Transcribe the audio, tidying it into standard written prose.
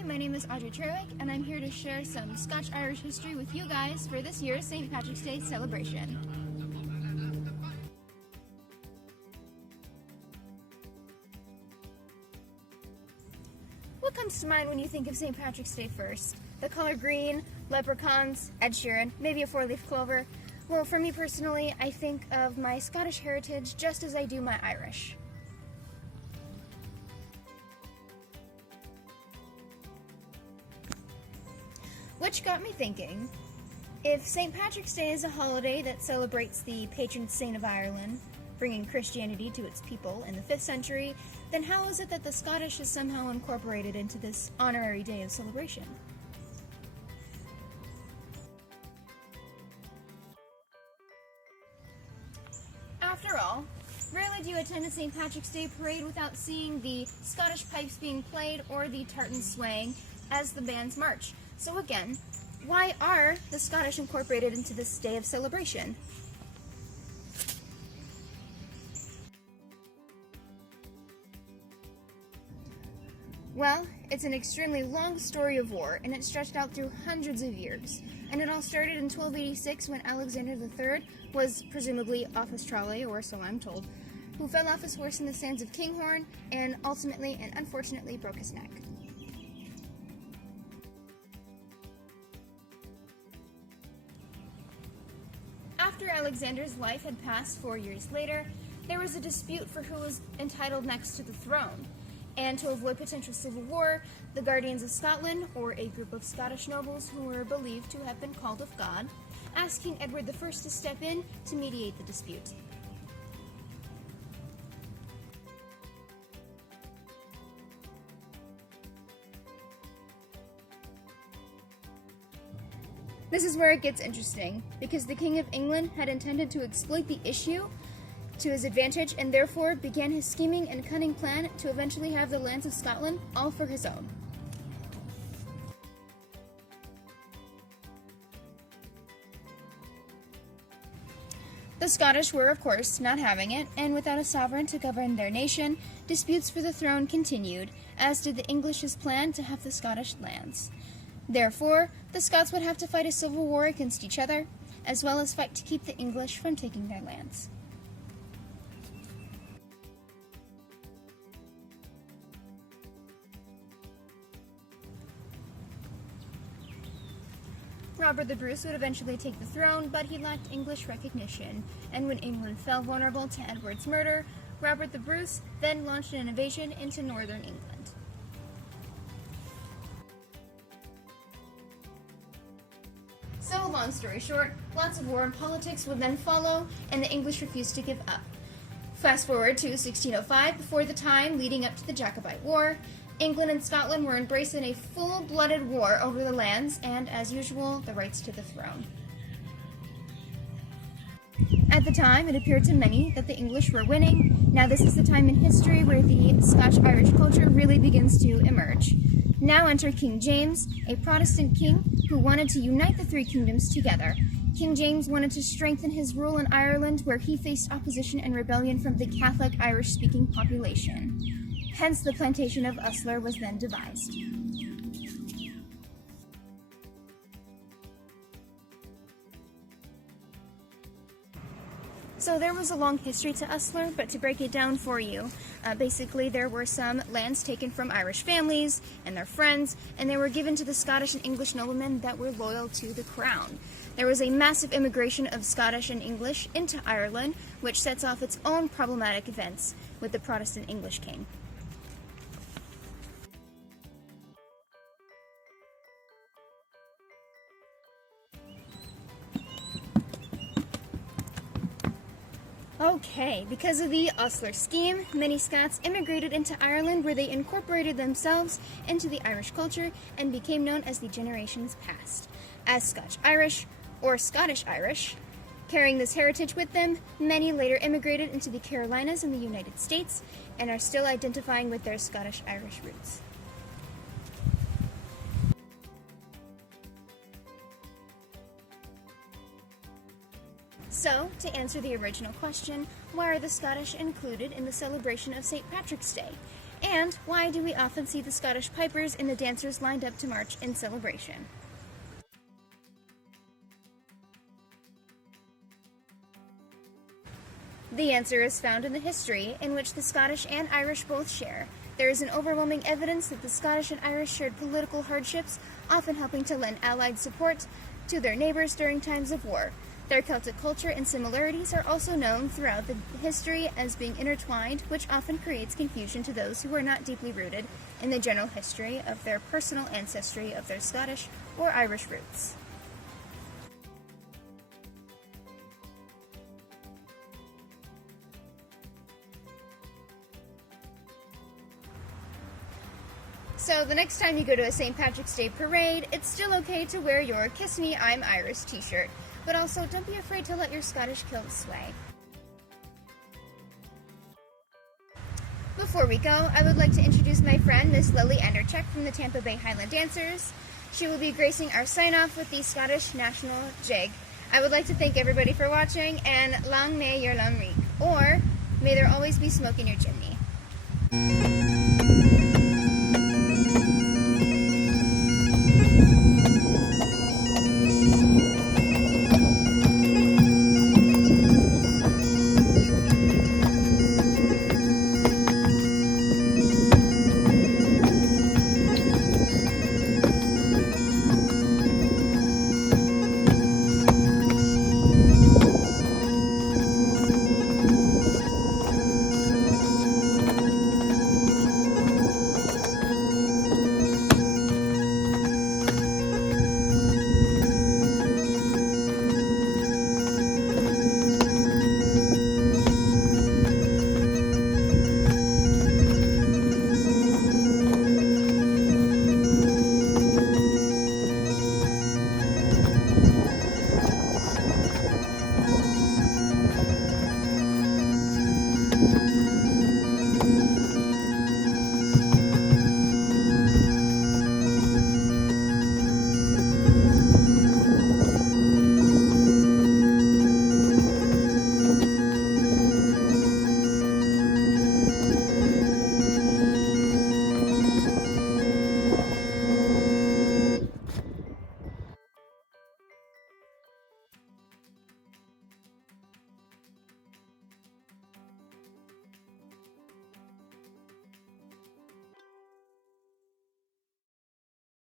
Hi, my name is Audrey Trawick, and I'm here to share some Scotch-Irish history with you guys for this year's St. Patrick's Day celebration. What comes to mind when you think of St. Patrick's Day first? The color green, leprechauns, Ed Sheeran, maybe a four-leaf clover? Well, for me personally, I think of my Scottish heritage just as I do my Irish. Which got me thinking, if St. Patrick's Day is a holiday that celebrates the patron saint of Ireland, bringing Christianity to its people in the 5th century, then how is it that the Scottish is somehow incorporated into this honorary day of celebration? After all, rarely do you attend a St. Patrick's Day parade without seeing the Scottish pipes being played or the tartans swaying as the bands march. So again, why are the Scottish incorporated into this day of celebration? Well, it's an extremely long story of war, and it stretched out through hundreds of years. And it all started in 1286 when Alexander III was presumably off his trolley, or so I'm told, who fell off his horse in the sands of Kinghorn and ultimately and unfortunately broke his neck. After Alexander's life had passed 4 years later, there was a dispute for who was entitled next to the throne. And to avoid potential civil war, the Guardians of Scotland, or a group of Scottish nobles who were believed to have been called of God, asked King Edward I to step in to mediate the dispute. This is where it gets interesting, because the King of England had intended to exploit the issue to his advantage and therefore began his scheming and cunning plan to eventually have the lands of Scotland all for his own. The Scottish were, of course, not having it, and without a sovereign to govern their nation, disputes for the throne continued, as did the English's plan to have the Scottish lands. Therefore, the Scots would have to fight a civil war against each other, as well as fight to keep the English from taking their lands. Robert the Bruce would eventually take the throne, but he lacked English recognition, and when England fell vulnerable to Edward's murder, Robert the Bruce then launched an invasion into northern England. So, long story short, lots of war and politics would then follow, and the English refused to give up. Fast forward to 1605, before the time leading up to the Jacobite War, England and Scotland were embraced in a full-blooded war over the lands and, as usual, the rights to the throne. At the time, it appeared to many that the English were winning. Now this is the time in history where the Scotch-Irish culture really begins to emerge. Now enter King James, a Protestant king who wanted to unite the three kingdoms together. King James wanted to strengthen his rule in Ireland, where he faced opposition and rebellion from the Catholic Irish-speaking population. Hence, the plantation of Uslar was then devised. So there was a long history to Uslar, but to break it down for you, basically there were some lands taken from Irish families and their friends, and they were given to the Scottish and English noblemen that were loyal to the crown. There was a massive immigration of Scottish and English into Ireland, which sets off its own problematic events with the Protestant English king. Okay, because of the Uslar scheme, many Scots immigrated into Ireland where they incorporated themselves into the Irish culture and became known as the generations past as Scotch-Irish or Scottish-Irish. Carrying this heritage with them, many later immigrated into the Carolinas in the United States and are still identifying with their Scottish-Irish roots. So, to answer the original question, why are the Scottish included in the celebration of St. Patrick's Day? And why do we often see the Scottish pipers and the dancers lined up to march in celebration? The answer is found in the history, in which the Scottish and Irish both share. There is an overwhelming evidence that the Scottish and Irish shared political hardships, often helping to lend allied support to their neighbors during times of war. Their Celtic culture and similarities are also known throughout the history as being intertwined, which often creates confusion to those who are not deeply rooted in the general history of their personal ancestry of their Scottish or Irish roots. So the next time you go to a St. Patrick's Day parade, it's still okay to wear your Kiss Me, I'm Irish t-shirt. But also, don't be afraid to let your Scottish kilt sway. Before we go, I would like to introduce my friend, Miss Lily Andrecheck from the Tampa Bay Highland Dancers. She will be gracing our sign-off with the Scottish National Jig. I would like to thank everybody for watching, and Lang may your lang reek, or may there always be smoke in your chimney.